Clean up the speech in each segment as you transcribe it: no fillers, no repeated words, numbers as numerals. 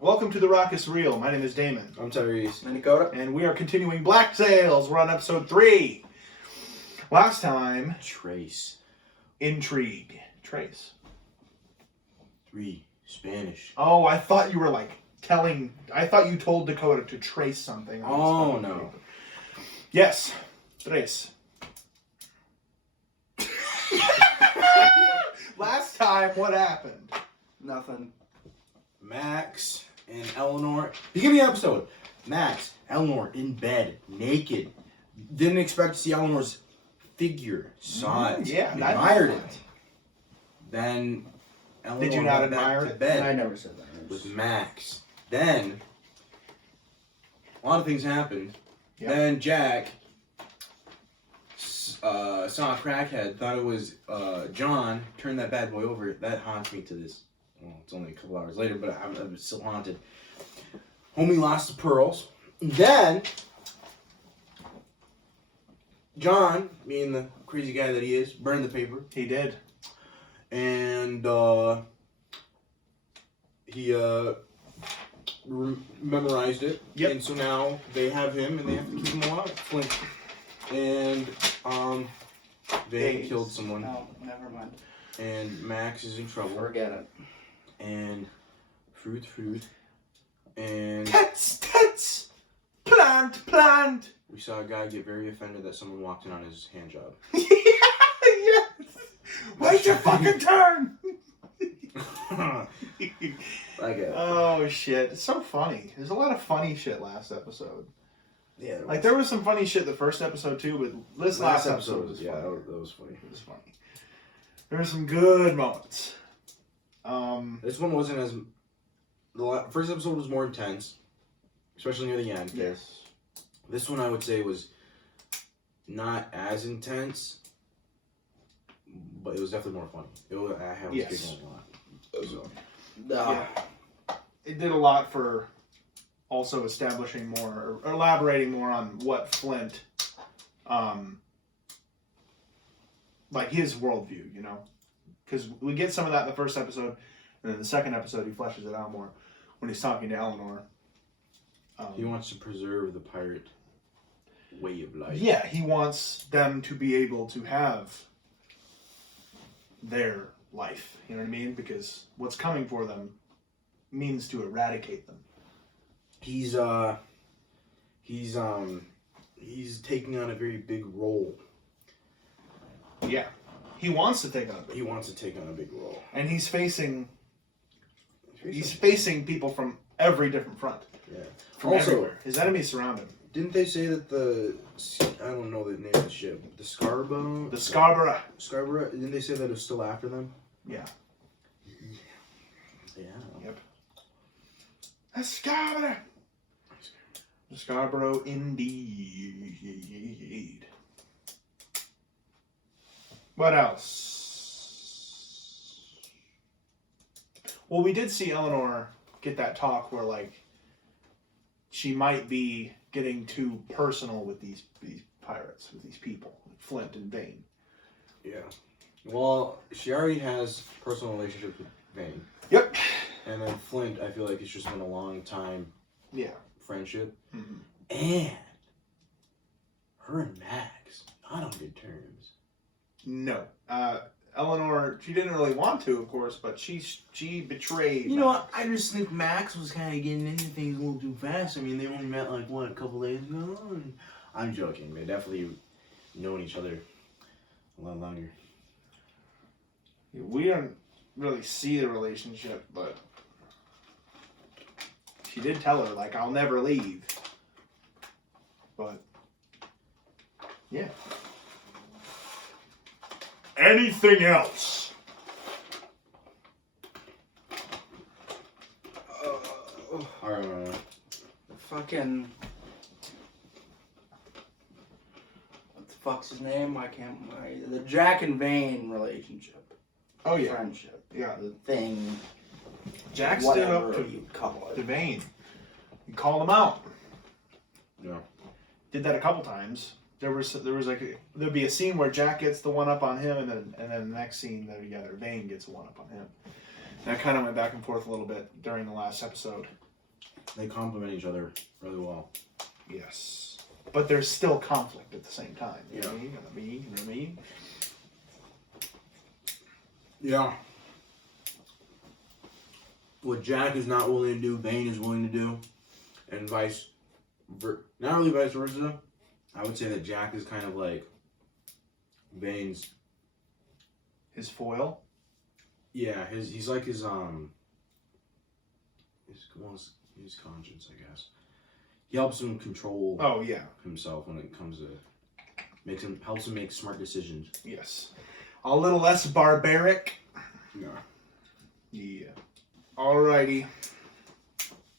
Welcome to The Rock is Real. My name is Damon. I'm Tyrese. And Dakota. And we are continuing Black Sails. We're on episode 3. Last time... Trace. Intrigue. Trace. 3. Spanish. Oh, I thought you were I thought you told Dakota to trace something. Oh, no. Yes. Trace. Last time, what happened? Nothing. Max and Eleanor. Beginning of the episode. Max, Eleanor in bed, naked. Didn't expect to see Eleanor's figure. Saw it. Yeah, admired it. Then Eleanor Did you not went admire back to it? bed I never said that. with Max. Then a lot of things happened. Yep. Then Jack saw a crackhead, thought it was John, turned that bad boy over. That haunts me to this. Well, it's only a couple hours later, but I'm still haunted. Homie lost the pearls. Then John, being the crazy guy that he is, burned the paper. He did. And he memorized it. Yep. And so now they have him, and they have to keep him alive. Flint. And they killed someone. No, never mind. And Max is in trouble. Forget it. And fruit. And Tets! Plant! we saw a guy get very offended that someone walked in on his hand job. Yes! Wait your fucking turn! Like it. Oh shit, it's so funny. There's a lot of funny shit last episode. Yeah. Like there was some funny shit the first episode too, but this last episode was yeah, funny. that was funny. It was funny. There were some good moments. This one wasn't as... The first episode was more intense, especially near the end. Yes. This one I would say was not as intense, but it was definitely more funny. I was giggling a lot. So. Yeah. It did a lot for also establishing more, or elaborating more on what Flint, like his worldview, you know? Because we get some of that in the first episode, and then the second episode he fleshes it out more when he's talking to Eleanor. He wants to preserve the pirate way of life. Yeah, he wants them to be able to have their life. You know what I mean? Because what's coming for them means to eradicate them. He's taking on a very big role. Yeah. He wants to take on a big He wants to take on a big role. And he's facing people from every different front. Yeah. From everywhere. His enemies surround him. Didn't they say that I don't know the name of the ship, the Scarborough? The Scarborough. Scarborough, didn't they say that it was still after them? Yeah. Yeah. Yep. The Scarborough. The Scarborough indeed. What else? Well, we did see Eleanor get that talk where, like, she might be getting too personal with these pirates, with these people, like Flint and Vane. Yeah. Well, she already has personal relationships with Vane. Yep. And then Flint, I feel like it's just been a long time friendship. Mm-hmm. And her and Max, not on good terms. No. Eleanor, she didn't really want to, of course, but she betrayed. You know, I just think Max was kind of getting into things a little too fast. I mean, they only met, a couple days ago? I'm joking. They definitely known each other a lot longer. We don't really see the relationship, but she did tell her, like, I'll never leave. But, yeah. Anything else? Fucking... What the fuck's his name? The Jack and Vane relationship. Oh, yeah. Friendship. Yeah. The thing. Jack stood up Whatever to you call it. Vane. He called him out. Yeah. Did that a couple times. There'd be a scene where Jack gets the one up on him, and then the next scene together, Vane gets the one up on him. That kind of went back and forth a little bit during the last episode. They complement each other really well. Yes. But there's still conflict at the same time. You know Yeah. what I mean? You know what I mean? Yeah. What Jack is not willing to do, Bane is willing to do, and not really vice versa. I would say that Jack is kind of like Bane's. His foil? Yeah, he's like his conscience, I guess. He helps him control Oh, yeah. himself when it comes to helps him make smart decisions. Yes. A little less barbaric. Yeah. Yeah. Alrighty.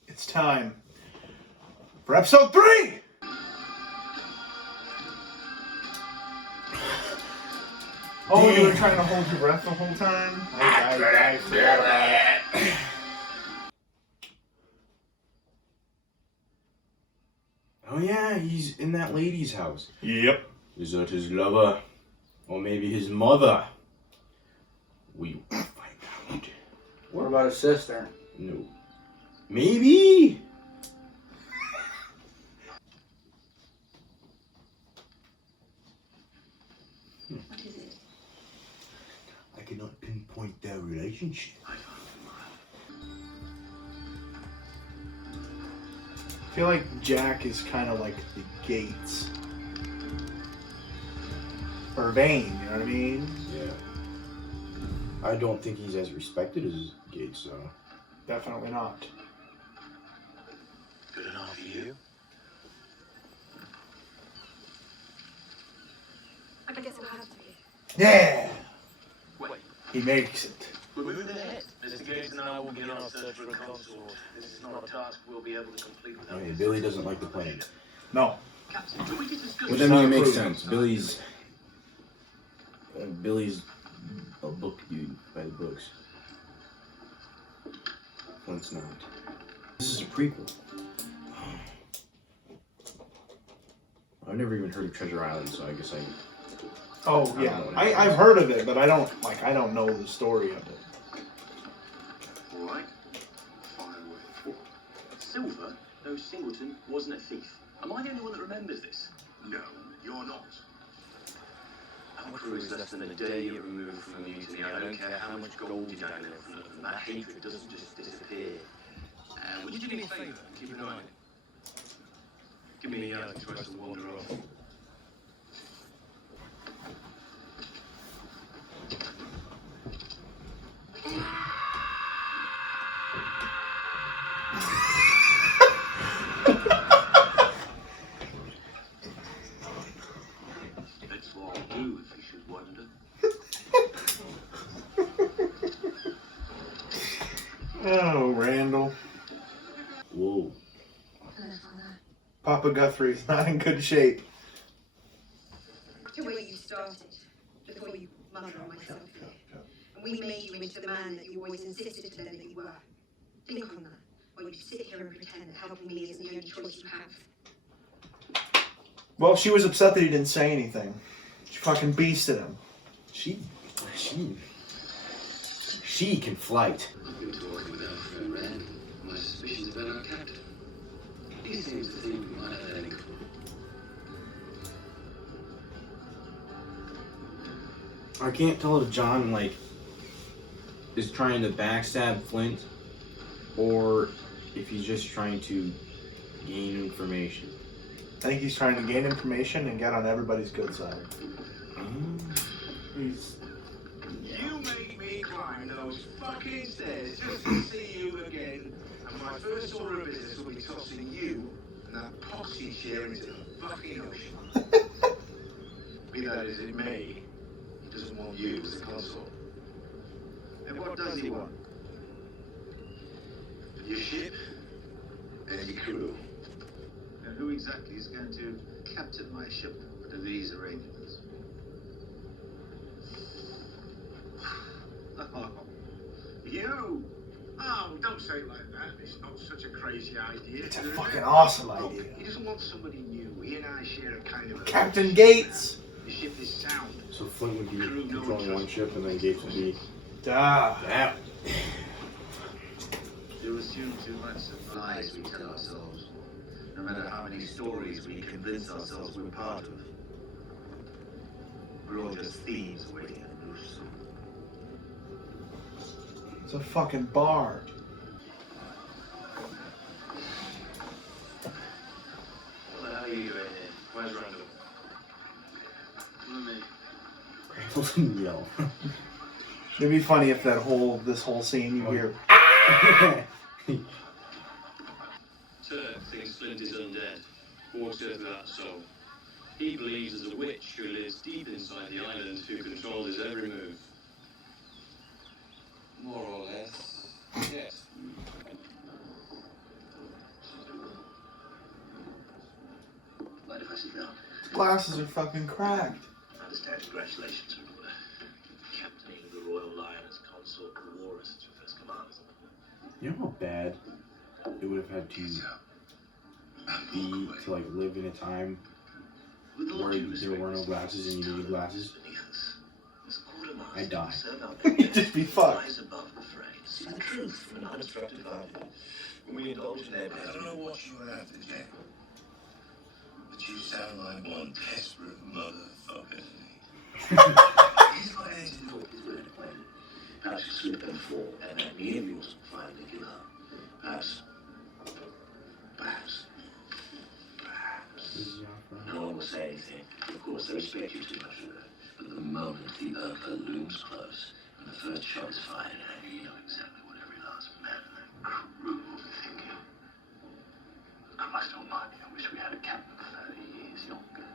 It's time for episode 3! Oh, you were trying to hold your breath the whole time? I feel that. Oh yeah, he's in that lady's house. Yep. Is that his lover? Or maybe his mother? We will find out. What about his sister? No. Maybe? What is it? I cannot pinpoint their relationship. I feel like Jack is kind of like the Gates. Or Bane, you know what I mean? Yeah. I don't think he's as respected as Gates, though. Definitely not. Good enough for you? I guess it'll have to be. Yeah! Wait, He makes it. we're moving ahead. Mr. Gates and I will begin our search for a consort. This is not a task we'll be able to complete I without mean, Billy doesn't like the plan. No. Captain, do we get this good? But I mean, it makes sense. Billy's a book dude by the books. Flint's not. This is a prequel. I've never even heard of Treasure Island, so I guess I. Oh, I yeah. don't know what it I've is. heard of it, but I don't know the story of it. All right. Fire away. Silver, though Singleton, wasn't a thief. Am I the only one that remembers this? No, you're not. Our crew is less than a day removed from a mutiny. I don't care how much gold you dangle in front of them. That hatred doesn't just disappear. Would you do me a favour? Keep an eye on it. Give me a yellow to us to wander off. That's what I'll do if you should wonder. Oh, Randall. Whoa. Papa Guthrie's not in good shape. To where you started, before you mother and myself here. And we made you into the man that you always insisted then that you were. Think on that, while you sit here and pretend that helping me isn't the only choice you have. Well, she was upset that he didn't say anything. She fucking beasted him. She can flight. I've been talking with our friend Rand. My suspicions about our captain. He seems to think we might have any clue. I can't tell if John is trying to backstab Flint, or if he's just trying to gain information. I think he's trying to gain information and get on everybody's good side. He's... You made me climb those fucking stairs just to see you again. And my first order of business will be tossing you and that poxy chair into the fucking ocean. Be that as it may, he doesn't want you as a consort. And what does he want? Your ship and your crew. Now, who exactly is going to captain my ship under these arrangements? Oh, you? Oh, don't say it like that. It's not such a crazy idea. It's a fucking awesome Look, idea. he doesn't want somebody new. He and I share a kind of... Captain Gates! The ship is sound. So Flint would be controlling one ship, and then Gates would be Ah. out. to assume too much of the lies we tell ourselves, no matter how many stories we convince ourselves we're part of. We're all just thieves waiting to move soon. It's a fucking bar. What the hell are you doing here? Where's Randall? Randall yell. It'd be funny if this whole scene you hear. Turk thinks Flint is undead, walks earth without soul. He believes there's a witch who lives deep inside the island who controls his every move. More or less, yes. Mind if I sit down? His glasses are fucking cracked. I understand. Congratulations. Captaining the Royal Lioness Consort of the War since your first command. You know how bad it would have had to be to like live in a time where there were no glasses and you needed glasses? I'd die. You'd just be fucked. Rise above the fray. See the truth from an unobstructed view. When we indulge in their I don't know what you are after, Jack. But you sound like one desperate motherfucker to me. He's got anything to do with his word acquainted. Perhaps you slip and fall, and that behavior was finally give up. Perhaps. No one will say anything. Of course, they respect you too much for that. But the moment the Urca looms close, and the first shot is fired at you, you know exactly what every last man in that crew will be thinking. Christ almighty, I wish we had a captain 30 years younger.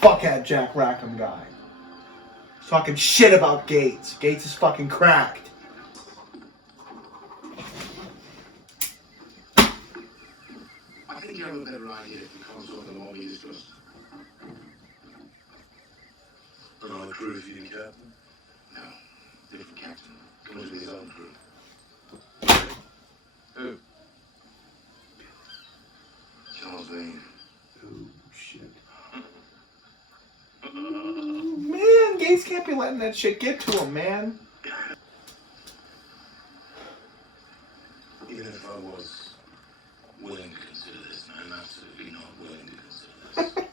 Fuckhead Jack Rackham guy. He's talking shit about Gates. Gates is fucking cracked. I think you have a better idea if the consort than what we discussed. Another crew if you need captain? No, different captain. Comes with his own crew. Who? Charles Vane. Oh shit. Man, Gates can't be letting that shit get to him, man. Even if I was willing to consider this, I'm absolutely not willing to consider this.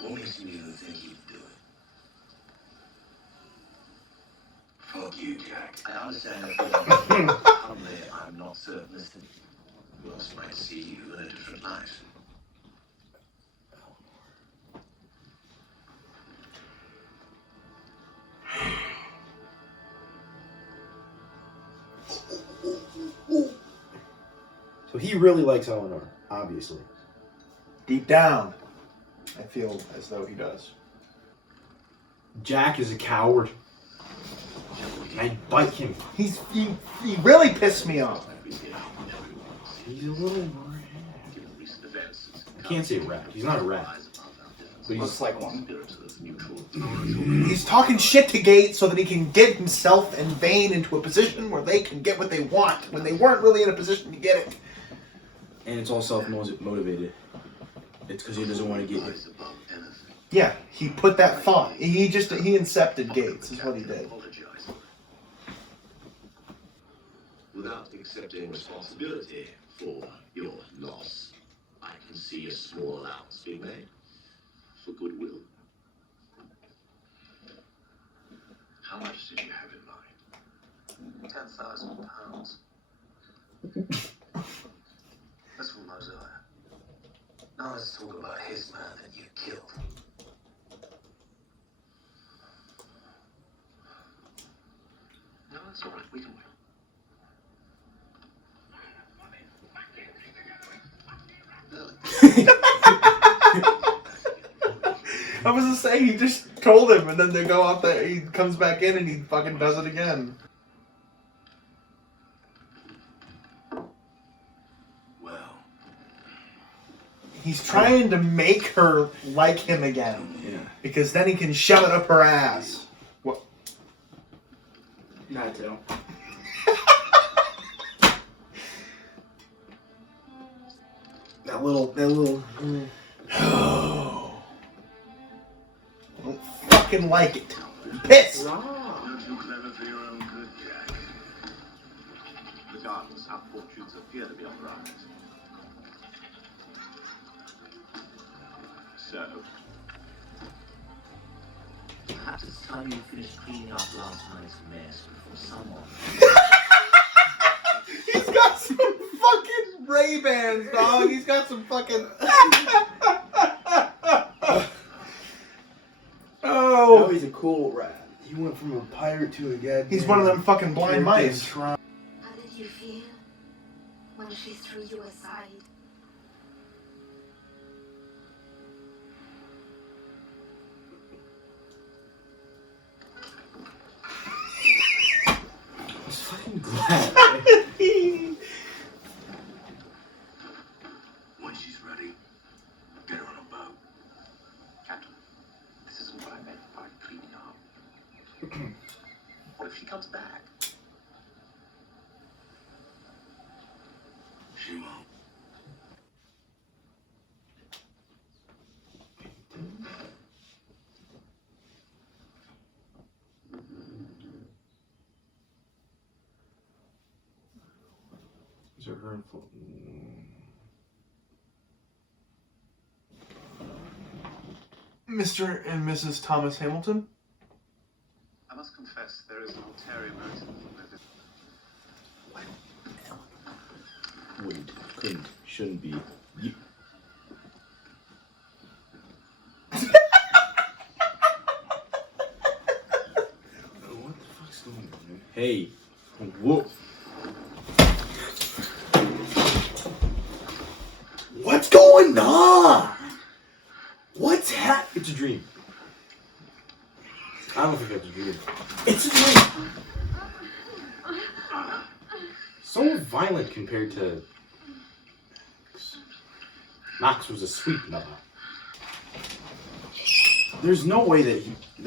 What makes you even think you'd do it? Fuck you, Jack. I understand that humbly, I'm not certain this thing. Who else might see you in a different light? So he really likes Eleanor, obviously. Deep down, I feel as though he does. Jack is a coward. I'd bite him. He really pissed me off. He's a little I can't say rat. He's not a rat. But Looks like one. He's talking shit to Gates so that he can get himself and Vane into a position where they can get what they want when they weren't really in a position to get it. and it's all self-motivated. It's because he doesn't want to get it. Yeah, he put that thought. He incepted Gates, is what he did. Without accepting responsibility for your loss, I can see a small allowance being made for goodwill. How much did you have in mind? £10,000. That's from Mosiah. Now let's talk about his man that you killed. No, that's all right. We can wait. I was just saying, he just told him, and then they go out there, he comes back in, and he fucking does it again. Well, He's trying to make her like him again. Yeah. Because then he can shove it up her ass. What? Not to. That little. Don't fucking like it. I'm pissed. You're too clever for your own good, Jack. Regardless, our fortunes appear to be on the rise. So, Perhaps it's time you finished cleaning up last night's mess before someone... He's got some fucking Ray-Bans, dog. He's got some fucking... Oh, Oh. he's a cool rat. He went from a pirate to a goddamn... He's one of them fucking blind mice. How did you feel when she threw you aside? I was fucking glad. When she's ready, get her on a boat. Captain, this isn't what I meant by cleaning up. What if she comes back? She won't. Is it her fault? Mr. and Mrs. Thomas Hamilton? I must confess, there is an ulterior motive. Wait, couldn't, shouldn't be. You... What the fuck's going on, man? Hey, whoa. What's going on? What's It's a dream. I don't think that's a dream. It's a dream. So violent compared to Max. Max was a sweet mother. There's no way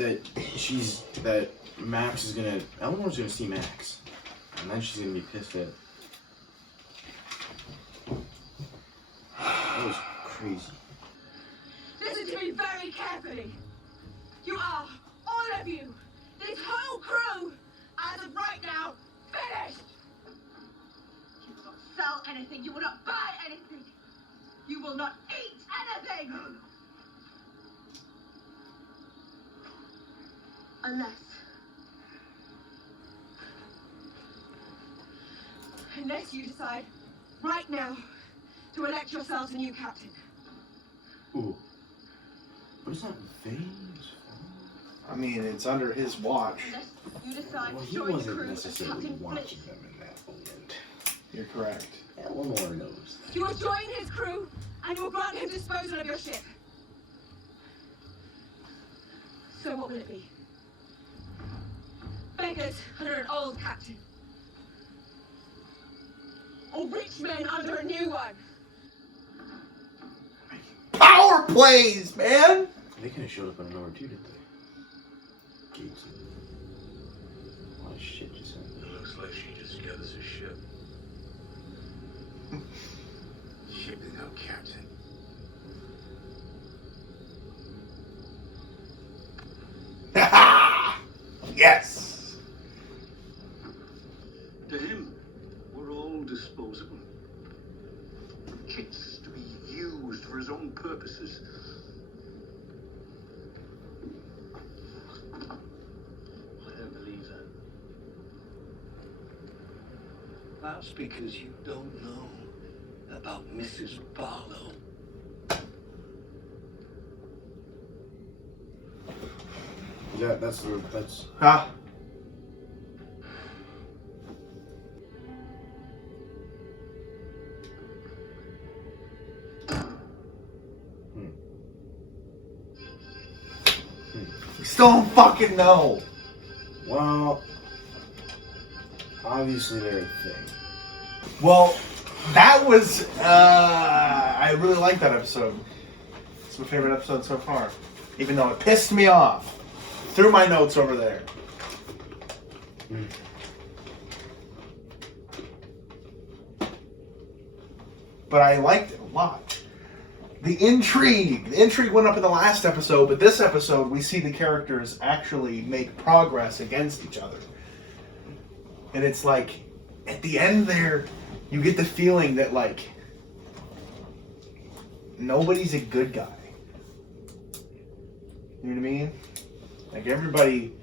that Max is gonna. Eleanor's gonna see Max, and then she's gonna be pissed at. That was crazy. Listen to me very carefully. You are, all of you, this whole crew, as of right now, finished. You will not sell anything. You will not buy anything. You will not eat anything. Unless you decide right now to elect yourselves a new captain. Ooh. But it's not Vane's I mean, it's under his watch. Unless you decide Well, to he join the wasn't crew as necessarily Captain watching Bliss. them in that moment. You're correct. Eleanor knows. You will join his crew and you will grant him disposal of your ship. So what will it be? Beggars under an old captain? Or rich men under a new one? Power plays, man! They could have showed up on number 2, didn't they? Gates. A lot of shit just happened. It looks like she just gathers a ship. Ship without captain. Yes! To him, we're all disposable. Kits to be used for his own purposes. I don't believe that. That's because you don't know about Mrs. Barlow. Yeah, that's. Ah. We still don't fucking know. Well, obviously they're a thing. Well, that was, I really like that episode. It's my favorite episode so far. Even though it pissed me off. Threw my notes over there. But I liked it a lot. The intrigue went up in the last episode, but this episode we see the characters actually make progress against each other. And it's like, at the end there, you get the feeling that, like, nobody's a good guy. You know what I mean? Like, everybody...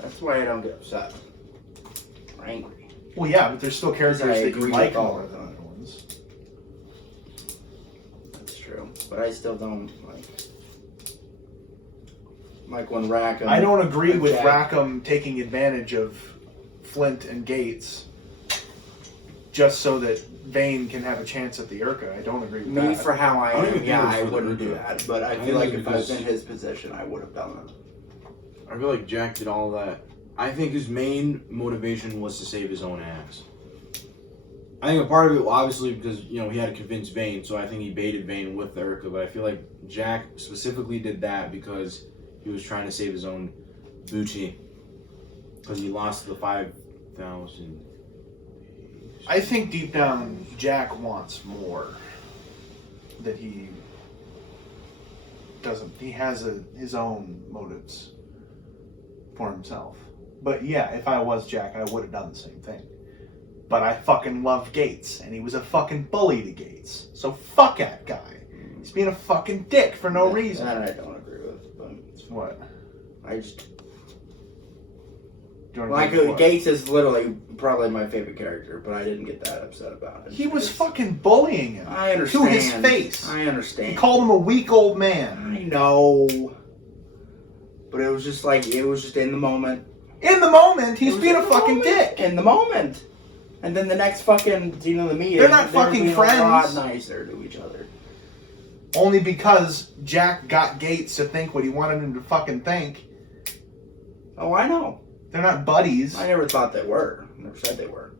That's why I don't get upset. Or angry. Well, yeah, but there's still characters I that agree you like with all more of than them. other ones. That's true. But I still don't like when Rackham... I don't agree and with Jack- Rackham taking advantage of Flint and Gates just so that Vane can have a chance at the Urca. I don't agree with Me, that. for how I I don't am, even think yeah, it was I for the wouldn't do Urca. that. But I I feel think like it if I was was- in his position, I would have done it. I feel like Jack did all that. I think his main motivation was to save his own ass. I think a part of it, obviously, because he had to convince Vane, so I think he baited Vane with the Urca. But I feel like Jack specifically did that because he was trying to save his own booty, because he lost the 5,000. I think deep down, Jack wants more. That he doesn't. He has his own motives for himself. But yeah, if I was Jack, I would have done the same thing. But I fucking love Gates, and he was a fucking bully to Gates. So fuck that guy. He's being a fucking dick for no reason. That I don't agree with. But What? I just... Do you wanna agree with what? Gates is literally probably my favorite character, but I didn't get that upset about it. He was It's- fucking bullying him. I understand. To his face. I understand. He called him a weak old man. I know. But it was just like, it was just in the moment. In the moment, he's It was being in a the fucking moment. dick. In the moment. And then the next fucking, the meeting, They're not fucking being friends. a lot nicer to each other. Only because Jack got Gates to think what he wanted him to fucking think. Oh, I know. They're not buddies. I never thought they were. Never said they were.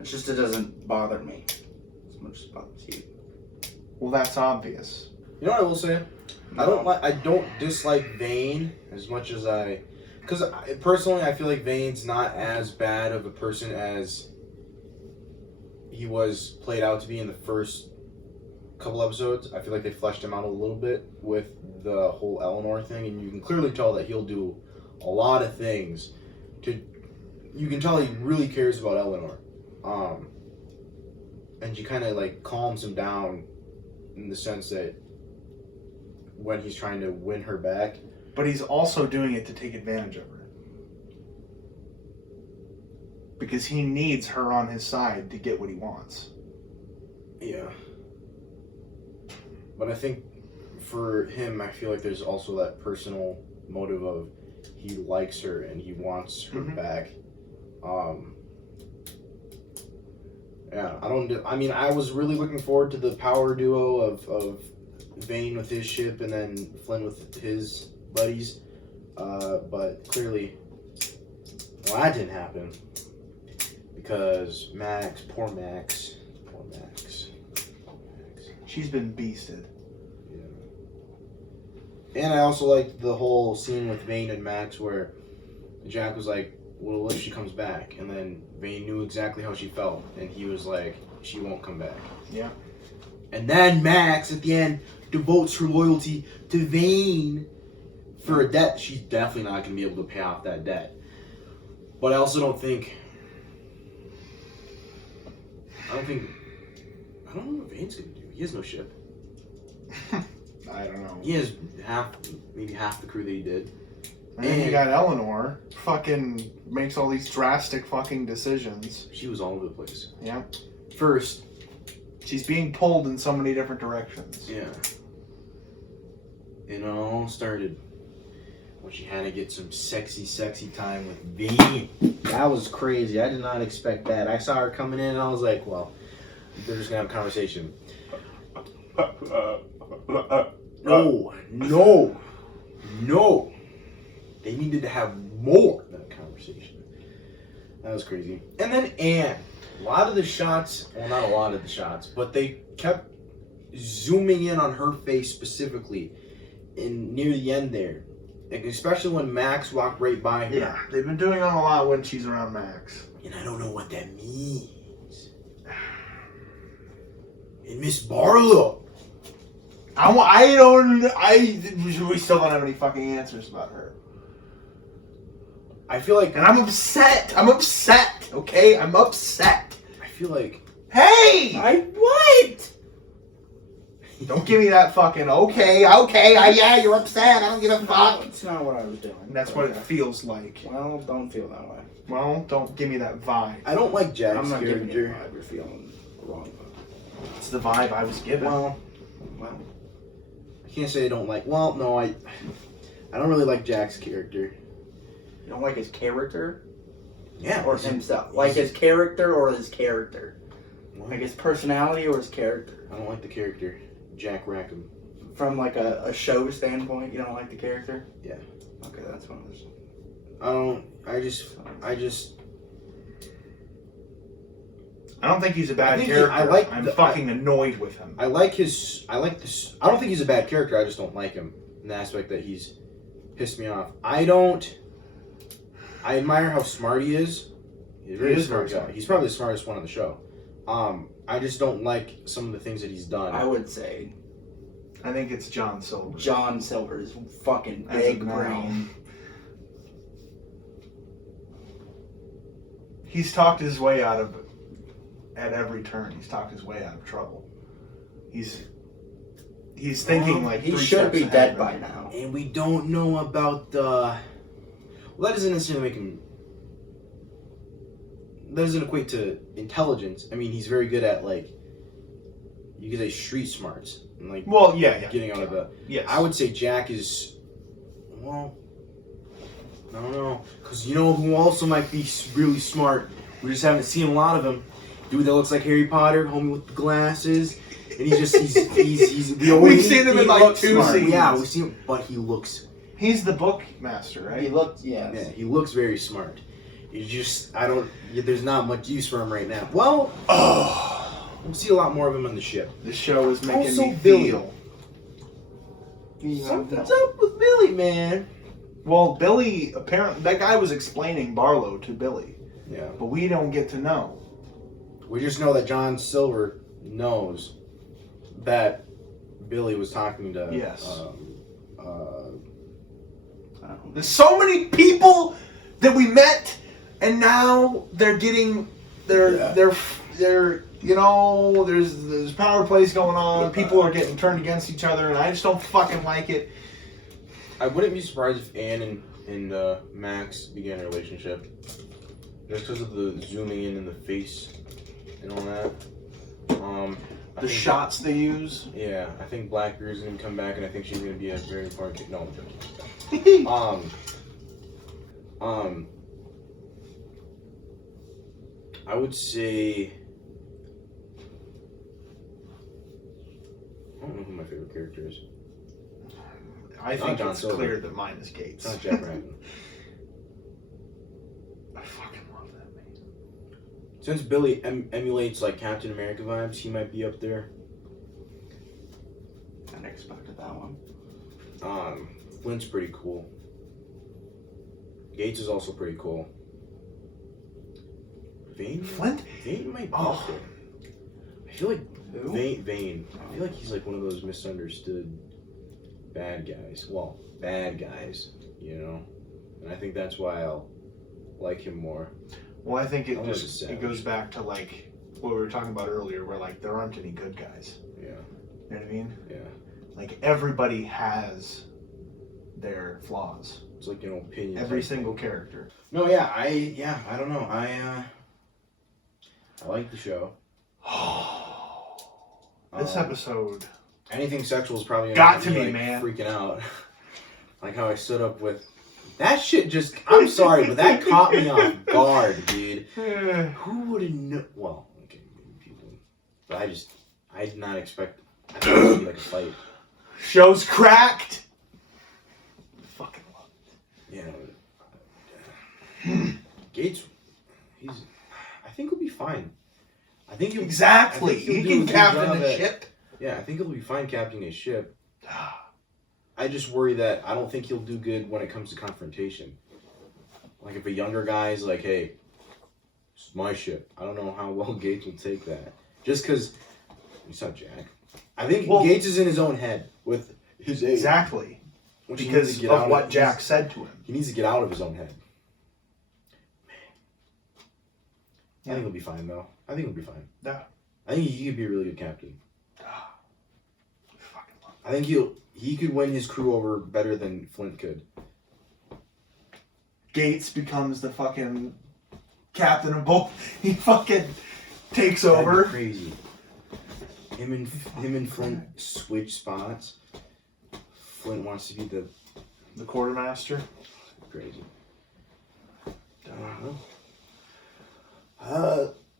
It's just it doesn't bother me as much as it bothers you. Well, that's obvious. You know what I will say? I don't dislike Vane as much as because personally I feel like Vane's not as bad of a person as he was played out to be in the first couple episodes. I feel like they fleshed him out a little bit with the whole Eleanor thing, and you can clearly tell that he'll do a lot of things you can tell he really cares about Eleanor. And she kind of like calms him down in the sense that when he's trying to win her back. But he's also doing it to take advantage of her. Because he needs her on his side to get what he wants. Yeah. But I think for him, I feel like there's also that personal motive of he likes her and he wants her back. Yeah, I was really looking forward to the power duo of Vane with his ship and then Flynn with his buddies. But clearly, well, that didn't happen. Because poor Max. She's been beasted. Yeah. And I also liked the whole scene with Vane and Max where Jack was like, well, what if she comes back? And then Vane knew exactly how she felt. And he was like, she won't come back. Yeah. And then Max, at the end, devotes her loyalty to Vane for a debt she's definitely not going to be able to pay off that debt. But I also don't know what Vane's going to do. He has no ship. I don't know. He has maybe half the crew that he did. And then you got Eleanor, fucking makes all these drastic fucking decisions. She was all over the place. Yeah. First, she's being pulled in so many different directions. Yeah. It all started when she had to get some sexy time with Vane. That was crazy. I did not expect that. I saw her coming in and I was like, well, they're just going to have a conversation. No. They needed to have more than a conversation. That was crazy. And then Anne. A lot of the shots, well, not a lot of the shots, but they kept zooming in on her face specifically near the end there. Like, especially when Max walked right by her. Yeah, they've been doing it a lot when she's around Max. And I don't know what that means. And Miss Barlow. We still don't have any fucking answers about her. I feel like... And I'm upset. Okay? I'm upset. I feel like... Hey! What? Don't give me that fucking yeah, you're upset. I don't give a fuck. That's not what I was doing. And that's what it feels like. Well, don't feel that way. Well, don't give me that vibe. I don't like Jack's I'm not giving you the character. vibe you're feeling wrong. It's the vibe I was given. Well, I can't say I don't like... Well, no, I don't really like Jack's character. You don't like his character? Yeah. Or himself? Like his character or his character? What? Like his personality or his character? I don't like the character. Jack Rackham. From like a show standpoint, you don't like the character? Yeah. Okay, that's one of those. I don't think he's a bad I think character. I'm fucking annoyed with him. I like this. I don't think he's a bad character. I just don't like him in the aspect that he's pissed me off. I admire how smart he is. He's a very smart guy. He's probably the smartest one on the show. I just don't like some of the things that he's done. I would say I think it's John Silver. John Silver's fucking As big of now. brain. He's talked his way out of at every turn. He's talked his way out of trouble. He's thinking like he 3 should steps be ahead dead of by him. now. And we don't know about well, that doesn't necessarily make him. That doesn't equate to intelligence. I mean, he's very good at like, you could say street smarts and like. Well, yeah. Getting out of the. Yes. I would say Jack is. Well, I don't know, because you know who also might be really smart. We just haven't seen a lot of him. Dude that looks like Harry Potter, homie with the glasses, and he's We've seen him in like 2 smart. scenes. Yeah, we've seen him, but he looks. He's the book master, right? He looked, yes. Yeah, he looks very smart. He's just, there's not much use for him right now. Well, we'll see a lot more of him on the ship. The show is making Also, me Billy. feel. Something's up with Billy, man. Well, Billy, apparently, that guy was explaining Barlow to Billy. Yeah. But we don't get to know. We just know that John Silver knows that Billy was talking to. Yes. There's so many people that we met, and now they're getting they're you know, there's power plays going on. People are getting turned against each other, and I just don't fucking like it. I wouldn't be surprised if Anne and Max began a relationship, just because of the zooming in the face and all that. The shots they use. Yeah, I think Blackbeard's gonna come back, and I think she's gonna be a very important. No, I'm joking. I would say. I don't know who my favorite character is. I Not think John it's Silver. clear that mine is Gates. It's not Jack Rackham. I fucking love that man. Since Billy emulates like Captain America vibes, he might be up there. I didn't expect that one. Flint's pretty cool. Gates is also pretty cool. Vane might be up there. I feel like Who? Vane. I feel like he's like one of those misunderstood bad guys. Well, bad guys, you know? And I think that's why I'll like him more. Well, I think I like his it goes back to like what we were talking about earlier, where like there aren't any good guys. Yeah. You know what I mean? Yeah. Like everybody has their flaws. It's like an opinion. Every type single thing. character. No, I don't know. I like the show. This episode. Anything sexual is probably Got to be me, like, man. freaking out. Like how I stood up with that shit. Just I'm sorry, but that caught me off guard, dude. Who would have known? Well, okay, people, but I did not expect. I thought it would be like a fight. Show's cracked. Fucking love Yeah. Gates, I think he'll be fine. I think he'll Exactly. I think he'll He do a can good captain job the at- ship. Yeah, I think he'll be fine captaining his ship. I just worry that I don't think he'll do good when it comes to confrontation. Like if a younger guy is like, "Hey, it's my ship," I don't know how well Gates will take that. Just because He's not Jack. I think Well- Gates is in his own head with his age. Exactly. Which he needs Because to get of out what Jack said to him. He needs to get out of his own head. Yeah. I think he'll be fine, though. I think he'll be fine. Yeah. I think he could be a really good captain. Fucking love I think he could win his crew over better than Flint could. Gates becomes the fucking captain of both. He fucking takes That'd be over. crazy. Him and Flint switch spots. Flint wants to be The quartermaster. crazy.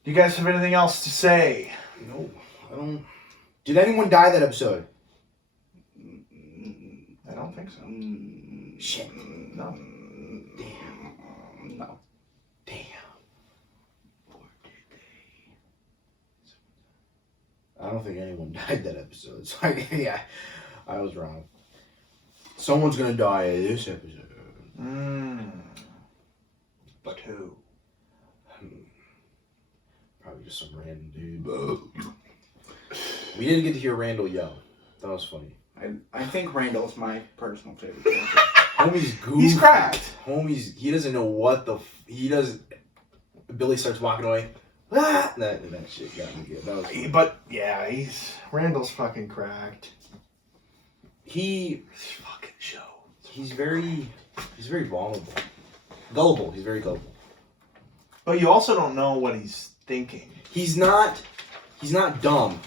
You guys have anything else to say? No, I don't. Did anyone die that episode? I don't think so. Shit. No. Damn. No. Damn. I don't think anyone died that episode. So yeah, I was wrong. Someone's gonna die this episode. But who? Probably just some random dude. We didn't get to hear Randall yell. That was funny. I think Randall's my personal favorite character. Homie's goofy. He's cracked. He doesn't know what he does. Billy starts walking away. Ah! That shit got me good. That was funny. But yeah, Randall's fucking cracked. This fucking show. He's very vulnerable. Gullible. He's very gullible. But you also don't know what he's thinking. He's not dumb.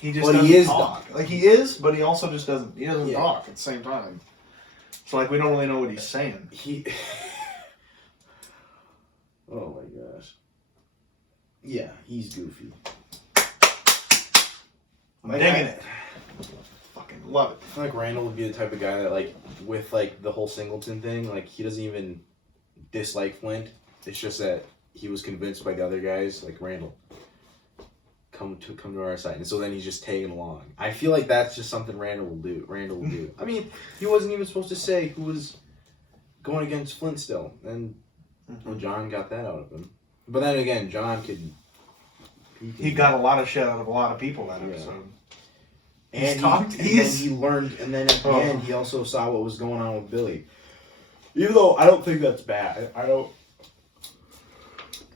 He just But doesn't he is talk. Like he is, but he also just doesn't. He doesn't Yeah. talk at the same time. So like we don't really know what he's saying. Oh my gosh. Yeah, he's goofy. I'm digging it. Fucking love it. I feel like Randall would be the type of guy that, like, with like the whole Singleton thing, like he doesn't even dislike Flint. It's just that he was convinced by the other guys, like Randall, come to our side, and so then he's just tagging along. I feel like that's just something Randall will do. I mean, he wasn't even supposed to say who was going against Flint still, and well, John got that out of him. But then again, John could. He got a lot of shit out of a lot of people that episode. And he learned, and then at the end, he also saw what was going on with Billy. Even though I don't think that's bad. I don't.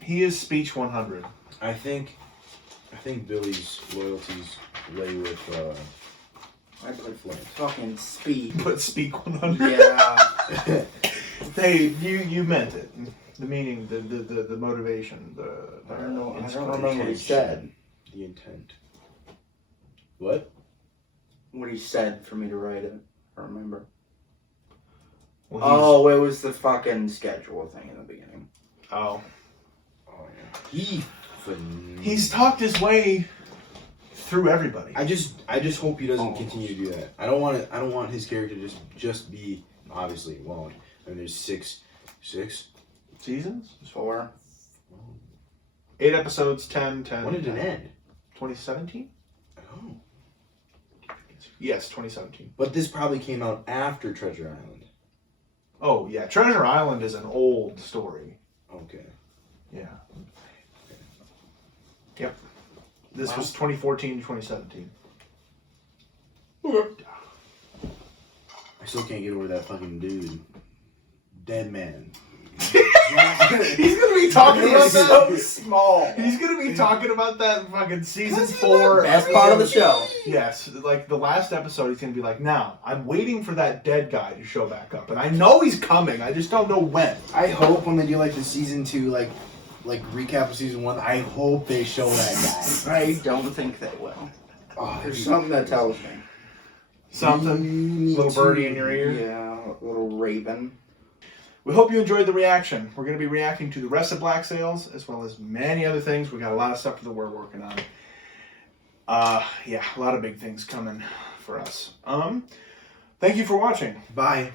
He is speech 100. I think Billy's loyalties lay with I put Flint. fucking speed. But speak 100. Yeah. Hey, you meant it. The meaning, the motivation, I don't know. I don't remember what he said. The intent. What? What he said for me to write it. I don't remember. Well, It was the fucking schedule thing in the beginning. Oh yeah. He's talked his way through everybody. I just hope he doesn't continue to do that. I don't want his character to just be obviously well. I mean, there's six Seasons? 4. 8 episodes, 10. When did it end? 2017? Oh. Yes, 2017. But this probably came out after Treasure Island. Oh, yeah. Treasure Island is an old story. Okay. Yeah. Yep. This was 2014 to 2017. Okay. I still can't get over that fucking dude. Dead man. He's gonna be talking about so that. small. He's gonna be talking about that in fucking season 4. Best part of the show. Yes, like the last episode, he's gonna be like, "Now I'm waiting for that dead guy to show back up, and I know he's coming. I just don't know when." I hope when they do like the season 2, like recap of season 1, I hope they show that guy. I don't think they will. Oh, There's something that tells me. Something, little birdie in your ear. Yeah, a little raven. We hope you enjoyed the reaction. We're going to be reacting to the rest of Black Sails, as well as many other things. We got a lot of stuff that we're working on. Yeah, a lot of big things coming for us. Thank you for watching. Bye.